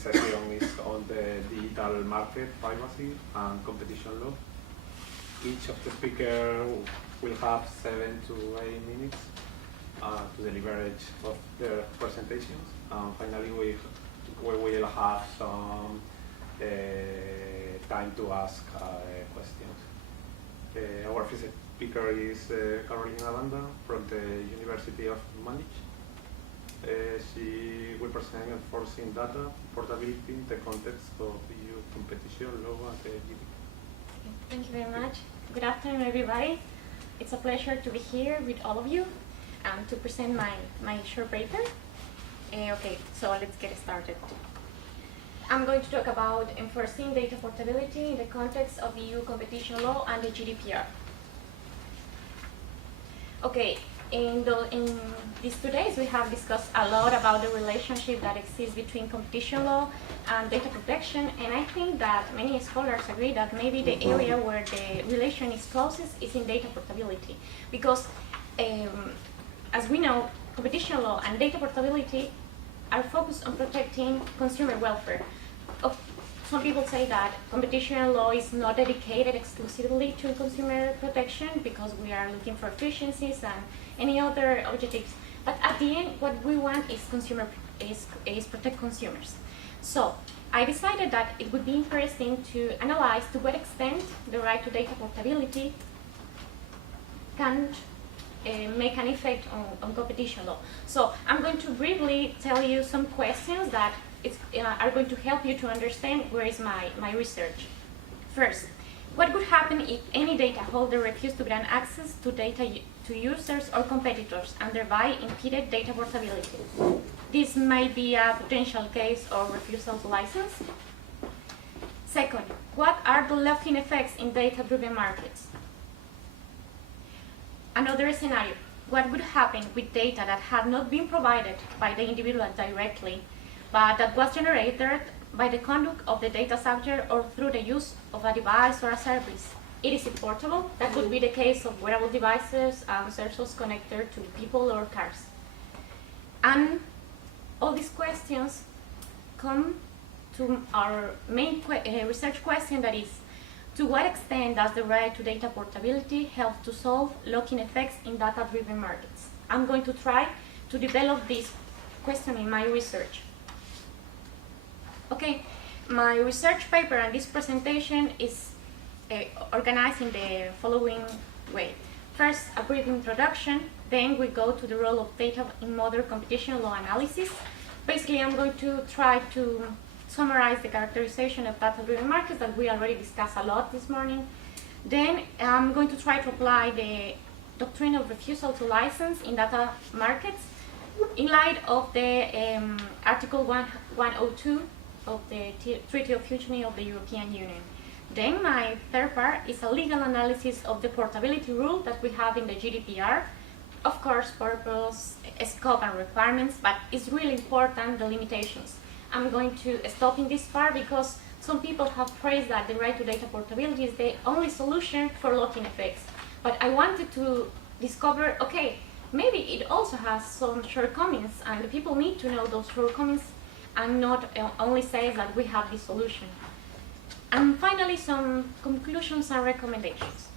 session is on the digital market, privacy, and competition law. Each of the speakers will have 7 to 8 minutes to deliver each of their presentations. Finally, we will have some time to ask questions. Our first speaker is Carolina Banda from the University of Munich. She will present enforcing data portability in the context of EU competition law and the GDPR. Thank you very much. Good afternoon, everybody. It's a pleasure to be here with all of you to present my short paper. Okay, so let's get started. I'm going to talk about enforcing data portability in the context of EU competition law and the GDPR. Okay, in these 2 days we have discussed a lot about the relationship that exists between competition law and data protection, and I think that many scholars agree that maybe the area where the relation is closest is in data portability, because as we know, competition law and data portability are focused on protecting consumer welfare. Some people say that competition law is not dedicated exclusively to consumer protection because we are looking for efficiencies and any other objectives. But at the end, what we want is protect consumers. So I decided that it would be interesting to analyze to what extent the right to data portability can make an effect on competition law. So I'm going to briefly tell you some questions that are going to help you to understand where is my research. First, what would happen if any data holder refused to grant access to data to users or competitors and thereby impeded data portability? This might be a potential case of refusal to license. Second, what are the lock-in effects in data-driven markets? Another scenario, what would happen with data that had not been provided by the individual directly, but that was generated by the conduct of the data subject or through the use of a device or a service? Is it portable? That would be the case of wearable devices and sensors connected to people or cars. And all these questions come to our main research question, that is, to what extent does the right to data portability help to solve lock-in effects in data-driven markets? I'm going to try to develop this question in my research. Okay, my research paper and this presentation is organized in the following way. First, a brief introduction, then we go to the role of data in modern competition law analysis. Basically, I'm going to try to summarize the characterization of data-driven markets that we already discussed a lot this morning. Then I'm going to try to apply the doctrine of refusal to license in data markets in light of the Article 102 of the Treaty of Functioning of the European Union. Then my third part is a legal analysis of the portability rule that we have in the GDPR. Of course, purpose, scope, and requirements, but it's really important the limitations. I'm going to stop in this part because some people have phrased that the right to data portability is the only solution for lock-in effects. But I wanted to discover, okay, maybe it also has some shortcomings, and the people need to know those shortcomings and not only say that we have this solution. And finally, some conclusions and recommendations.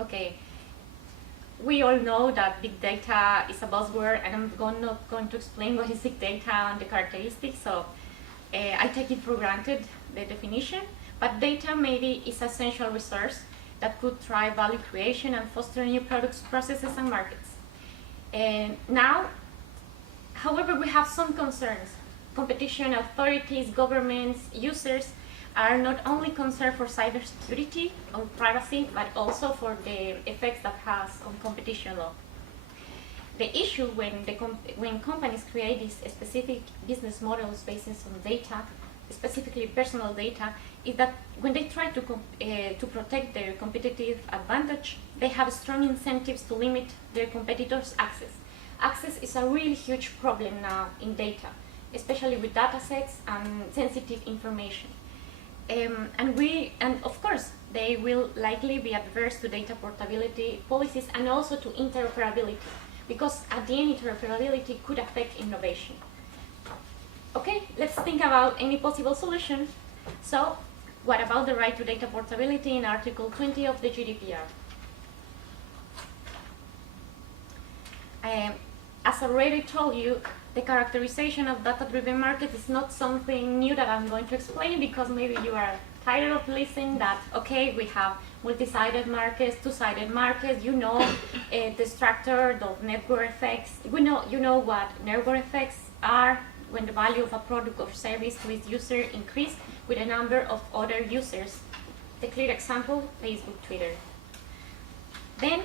Okay, we all know that big data is a buzzword, and I'm not going to explain what is big data and the characteristics, so I take it for granted, the definition, but data maybe is an essential resource that could drive value creation and foster new products, processes, and markets. And now, however, we have some concerns. Competition authorities, governments, users are not only concerned for cybersecurity or privacy, but also for the effects that has on competition law. The issue when companies create these specific business models based on data, specifically personal data, is that when they try to protect their competitive advantage, they have strong incentives to limit their competitors' access. Access is a really huge problem now in data, especially with data sets and sensitive information. And of course, they will likely be adverse to data portability policies and also to interoperability, because at the end, interoperability could affect innovation. Okay, let's think about any possible solution. So, what about the right to data portability in Article 20 of the GDPR? As I already told you, the characterization of data-driven market is not something new that I'm going to explain, because maybe you are tired of listening that, okay, we have multi-sided markets, two-sided markets, you know the structure, the network effects. You know what network effects are when the value of a product or service to its user increase with a number of other users. The clear example, Facebook, Twitter. Then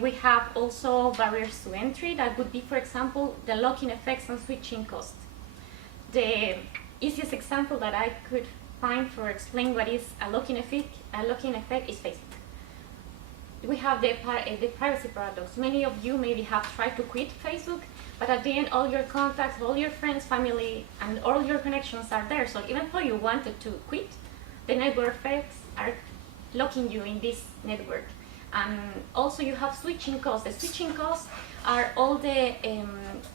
we have also barriers to entry. That would be, for example, the lock-in effects and switching costs. The easiest example that I could find for explaining what is a lock-in effect is Facebook. We have the privacy paradox. Many of you maybe have tried to quit Facebook, but at the end all your contacts, all your friends, family, and all your connections are there. So even though you wanted to quit, the network effects are locking you in this network. And also you have switching costs. The switching costs are all the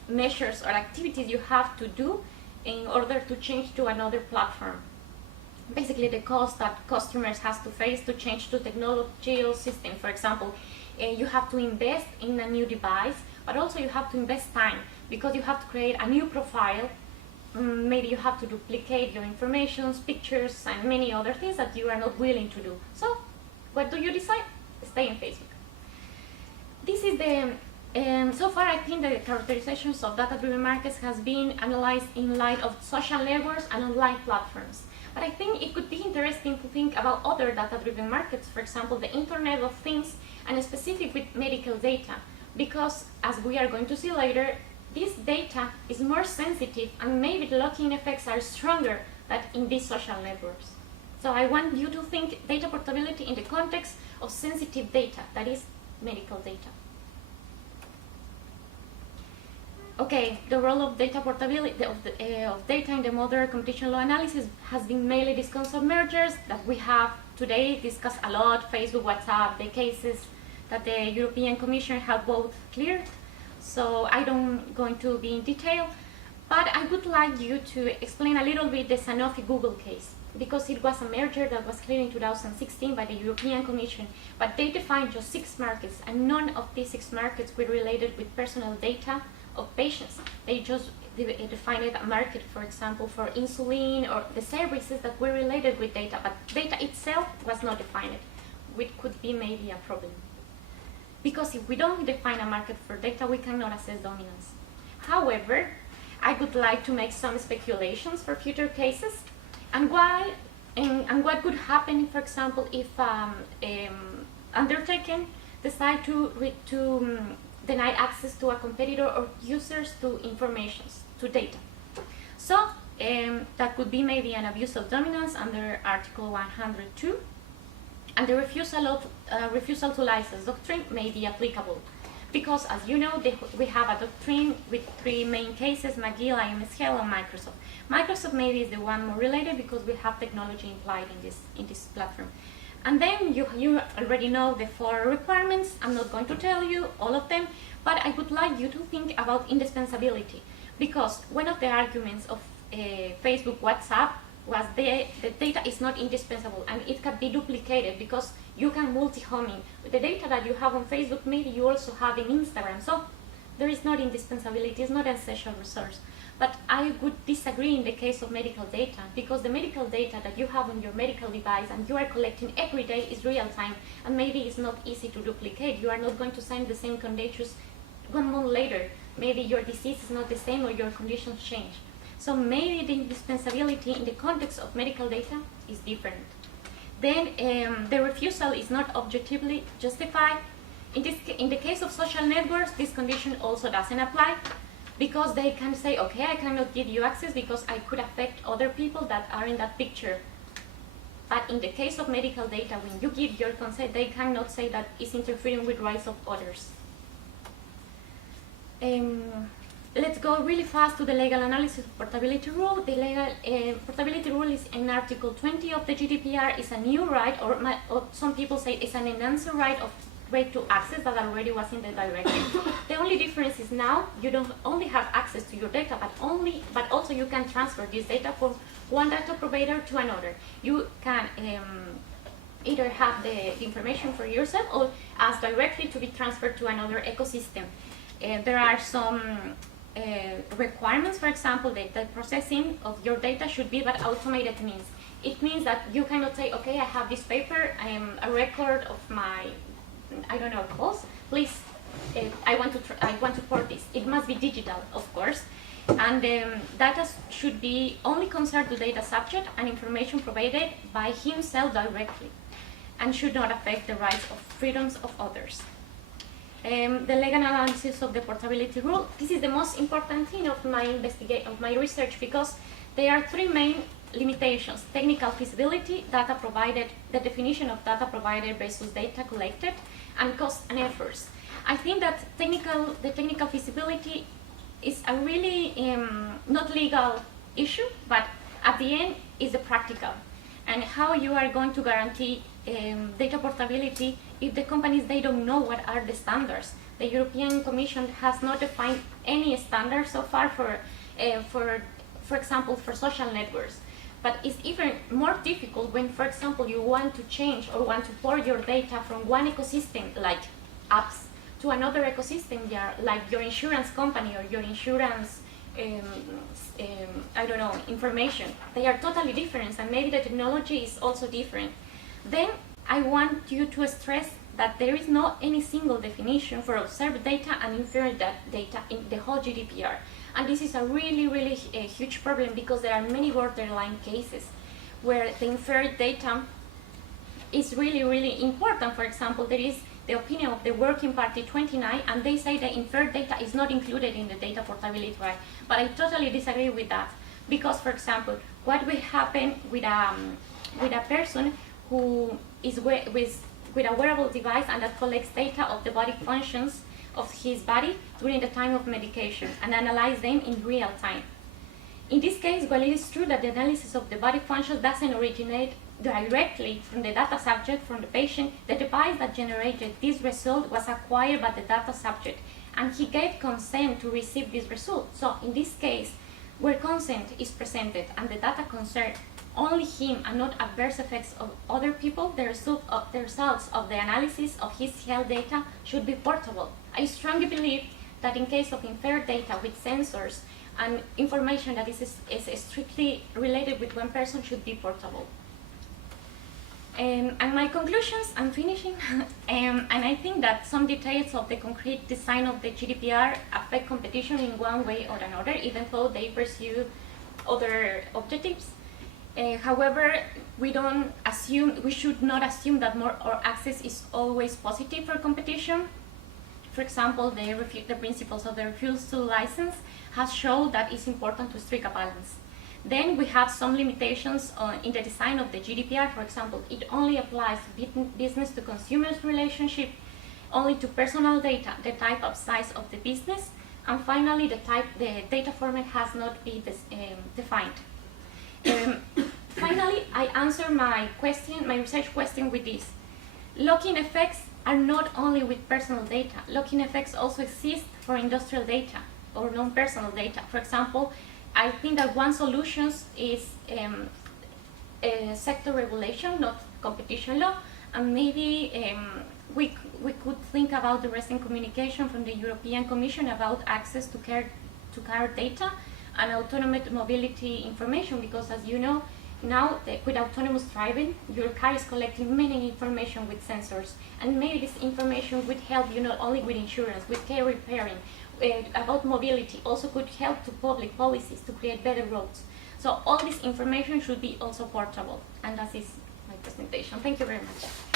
measures or activities you have to do in order to change to another platform. Basically the cost that customers have to face to change to technological system. For example, you have to invest in a new device, but also you have to invest time, because you have to create a new profile. Maybe you have to duplicate your information, pictures, and many other things that you are not willing to do. So what do you decide? Stay in Facebook. This is the so far I think the characterizations of data-driven markets has been analyzed in light of social networks and online platforms. But I think it could be interesting to think about other data-driven markets, for example, the Internet of Things, and specific with medical data, because as we are going to see later, this data is more sensitive and maybe the lock-in effects are stronger than in these social networks. So I want you to think data portability in the context of sensitive data, that is medical data. Okay, the role of data portability of data in the modern competition law analysis has been mainly discussed on mergers that we have today discussed a lot, Facebook, WhatsApp, the cases that the European Commission have both cleared. So I don't going to be in detail, but I would like you to explain a little bit the Sanofi Google case, because it was a merger that was cleared in 2016 by the European Commission, but they defined just 6 markets, and none of these 6 markets were related with personal data of patients. They just defined a market, for example, for insulin or the services that were related with data, but data itself was not defined, which could be maybe a problem. Because if we don't define a market for data, we cannot assess dominance. However, I would like to make some speculations for future cases, and what could happen, for example, if undertaken decide to deny access to a competitor or users to information, to data. So that could be maybe an abuse of dominance under Article 102, and the refusal to license doctrine may be applicable. Because, as you know, we have a doctrine with 3 main cases: McGill, IMSHL, and Microsoft. Microsoft maybe is the one more related because we have technology implied in this platform. And then you already know the 4 requirements. I'm not going to tell you all of them, but I would like you to think about indispensability, because one of the arguments of Facebook, WhatsApp was the data is not indispensable and it can be duplicated because you can multi-homing. With the data that you have on Facebook, maybe you also have in Instagram. So there is not indispensability, it's not an essential resource. But I would disagree in the case of medical data, because the medical data that you have on your medical device and you are collecting every day is real time, and maybe it's not easy to duplicate. You are not going to sign the same conditions 1 month later. Maybe your disease is not the same or your conditions change. So maybe the indispensability in the context of medical data is different. Then the refusal is not objectively justified. In the case of social networks, this condition also doesn't apply, because they can say, okay, I cannot give you access because I could affect other people that are in that picture. But in the case of medical data, when you give your consent, they cannot say that it's interfering with rights of others. Let's go really fast to the legal analysis of portability rule. The legal portability rule is in Article 20 of the GDPR. It's a new right, or some people say it's an enhanced right of way to access that already was in the directive. The only difference is now you don't only have access to your data, but also you can transfer this data from one data provider to another. You can either have the information for yourself or ask directly to be transferred to another ecosystem. There are some requirements. For example, that the processing of your data should be by automated means. It means that you cannot say, okay, I have this paper, I am a record of my, I don't know, calls. Please, I want to port this. It must be digital, of course, and data should be only concerned to data subject and information provided by himself directly, and should not affect the rights or freedoms of others. The legal analysis of the portability rule. This is the most important thing of my research, because there are three main limitations: technical feasibility, data provided, the definition of data provided versus data collected, and cost and efforts. I think that the technical feasibility is a really not legal issue, but at the end is the practical, and how you are going to guarantee data portability if the companies, they don't know what are the standards. The European Commission has not defined any standards so far for example, for social networks. But it's even more difficult when, for example, you want to change or want to port your data from one ecosystem, like apps, to another ecosystem, like your insurance company or your insurance, I don't know, information. They are totally different, and maybe the technology is also different. Then I want you to stress that there is not any single definition for observed data and inferred data in the whole GDPR. And this is a really, really huge problem, because there are many borderline cases where the inferred data is really, really important. For example, there is the opinion of the Working Party 29, and they say the inferred data is not included in the data portability right. But I totally disagree with that, because, for example, what will happen with a person who is with a wearable device and that collects data of the body functions of his body during the time of medication and analyze them in real time. In this case, while it is true that the analysis of the body functions doesn't originate directly from the data subject, from the patient, the device that generated this result was acquired by the data subject, and he gave consent to receive this result. So in this case, where consent is presented and the data concerned only him and not adverse effects of other people, the results of the analysis of his health data should be portable. I strongly believe that in case of inferred data with sensors and information that is strictly related with one person should be portable. And my conclusions, I'm finishing, and I think that some details of the concrete design of the GDPR affect competition in one way or another, even though they pursue other objectives. However, we should not assume that more or access is always positive for competition. For example, the principles of the refusal license has shown that it's important to strike a balance. Then we have some limitations in the design of the GDPR. For example, it only applies to business to consumers relationship, only to personal data, the type of size of the business, and finally the data format has not been defined. Finally, I answer my research question with this. Lock-in effects are not only with personal data. Lock-in effects also exist for industrial data or non-personal data. For example, I think that one solution is sector regulation, not competition law, and maybe we could think about the recent communication from the European Commission about access to car data and autonomous mobility information, because as you know, now with autonomous driving, your car is collecting many information with sensors, and maybe this information would help you not only with insurance, with car repairing, about mobility, also could help to public policies to create better roads. So all this information should be also portable, and that is my presentation. Thank you very much.